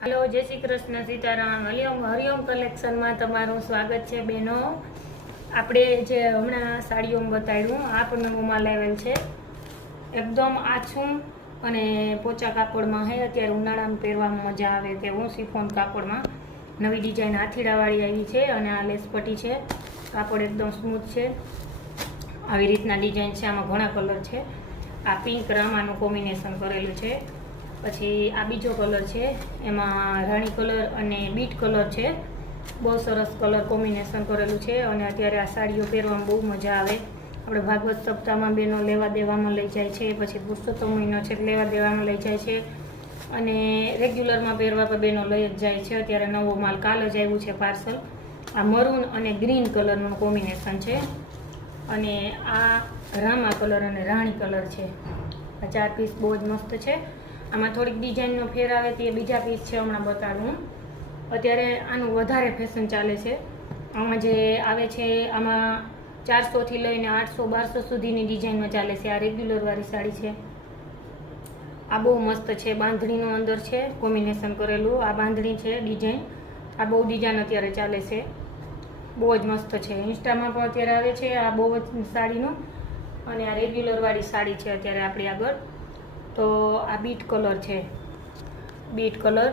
Hello जय Shri Krishna Sitaram Hariom collection में तमारुं स्वागत है बहनों। आपणे जे हमणां साड़ीओ बताड्युं आप नवुं माल आवेल छे एकदम आछुं अने पोचा कापड़मां है। अत्यारे उनाळामां पहेरवामां मजा आवे तेवुं शिफोन कापड़मां नवी डिजाइन हाथीडावाળી आई छे अने आ लेस पट्टी छे। कापड़ एकदम स्मूथ छे। આવી રીતના ડિઝાઇન છે। આમાં ઘણા કલર છે। આ પિંક રામાનું કોમ્બિનેશન કરેલું છે। પછી આ બીજો કલર છે એમાં રાણી કલર અને બીટ કલર છે। બહુ સરસ કલર કોમ્બિનેશન કરેલું છે અને અત્યારે આ સાડીઓ પહેરવામાં બહુ મજા આવે। આપણે ભાગવત સપ્તાહમાં બહેનો લેવા દેવામાં લઈ જાય છે, પછી પુરુષોત્તમ મહિનો છે લેવા દેવામાં લઈ જાય છે અને રેગ્યુલરમાં પહેરવા પર બહેનો લઈ જ જાય છે। અત્યારે નવો માલ કાલ જ આવ્યું છે પાર્સલ। આ મરૂન અને ગ્રીન કલરનું કોમ્બિનેશન છે અને આ રામા કલર અને રાણી કલર છે। આ 4 પીસ બહુ જ મસ્ત છે। આમાં થોડીક ડિઝાઇનનો ફેર આવે તે બીજા પીસ છે, હમણાં બતાડું। અત્યારે આનું વધારે ફેશન ચાલે છે। આમાં જે આવે છે આમાં 400 થી લઈને 800 1200 સુધીની ડિઝાઇનમાં ચાલે છે। આ રેગ્યુલર વાળી સાડી છે। આ બહુ મસ્ત છે। બાંધણીનું અંદર છે કોમ્બિનેશન કરેલું। આ બાંધણી છે ડિઝાઇન। આ બહુ ડિઝાઇન અત્યારે ચાલે છે, બહુ જ મસ્ત છે। ઇન્સ્ટામાં પણ અત્યારે આવે છે આ બહુ જ સાડીનું અને આ રેગ્યુલર વાળી સાડી છે અત્યારે આપણી આગળ। તો આ બીટ કલર છે, બીટ કલર